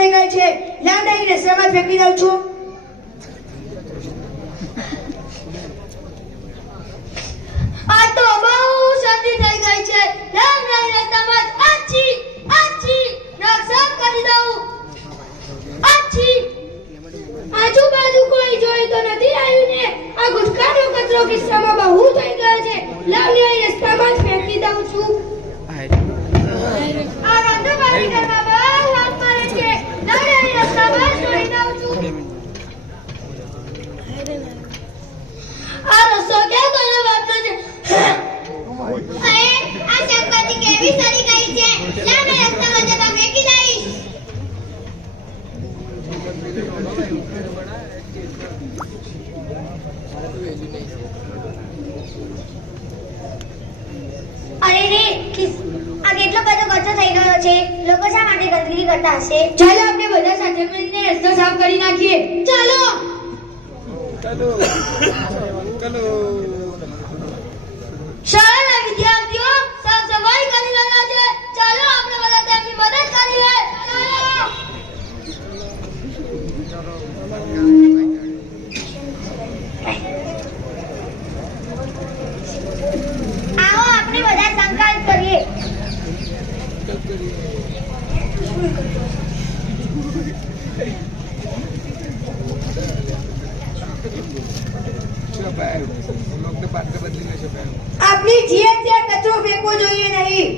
થઈ ગઈ છે. લાવડાઈને રસ્તામાં ફેંકી દઉં છું. આ તો બહુ શરદી થઈ ગઈ છે. લાવડાઈને રસ્તામાં આછી આછી નાક સાફ કરી દઉં. આછી આજુબાજુ કોઈ જોઈ તો નથી આવ્યું ને. આ ગુટકાનો કચરો કિસ્સામાં બહુ થઈ ગયો છે. લાવડાઈને રસ્તામાં જ ફેંકી દઉં છું. આ રંધુબારી ઘરમાં બહુ હાથ મારે છે. લાવડાઈને રસ્તામાં જ છોડી દઉં છું. આ રસ્તો ક્યાં ગયો બાપનો છે? અરે આ શાકભાજી કેવી સડી ગઈ છે. લાવ ને રસ્તામાં જતા ફેંકી દઈશ. અરે રે આ કેટલો બધો કચરો થઈ ગયો છે. લોકો શા માટે ગંદકી કરતા હશે? ચાલો આપણે બધા સાથે મળીને રસ્તો સાફ કરી નાખીએ. ચાલો. શાળાના વિદ્યાર્થીઓ સાફ સફાઈ કરી રહ્યા છે. ચાલો આપણે બધા તેમની મદદ કરીએ. આવો આપણે બધા સંકલ્પ કરીએ. આપણી જીએમ ત્યાં કચરો ફેંકવો જોઈએ નહીં.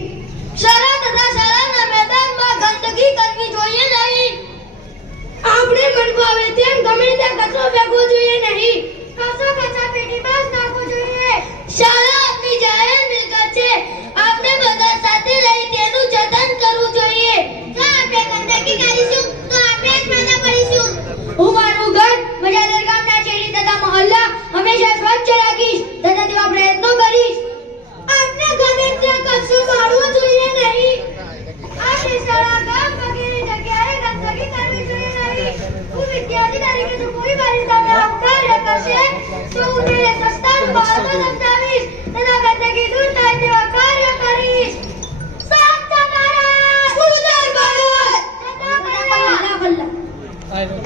શાળા તથા શાળાના મેદાનમાં ગંદકી કરવી જોઈએ નહીં. આપણે મન ફાવે તેમ ગમે ત્યાં કચરો ફેંકવો જોઈએ નહીં. કચરો કચરાપેટીમાં જ નાખવો જોઈએ. શાળા આપણી જાહેર મિલકત છે. આપણે બધા સાથે રહી તેનું જતન કરવું જોઈએ. જો આપણે ગંદકી કરીશું તો આપણે જ માંદા પડીશું. હું મારું ઘર, મજાદર ગામના શેરી તથા મહોલ્લા હંમેશા સ્વચ્છ રાખીશ તથા તેવા પ્રયત્નો કરીશ. આપણે ગમે ત્યાં કચરો કાઢવો જોઈએ નહીં. આપણે શાળા, ગામ વગેરે જગ્યાએ ગંદકી કરવી જોઈએ નહીં. હું વિદ્યાર્થી તરીકે જો કોઈ મારી સામે આવું કાર્ય કરશે તો હું તેને સસ્તાનું બહાર સમજાવીશ તથા ગંદકી દૂર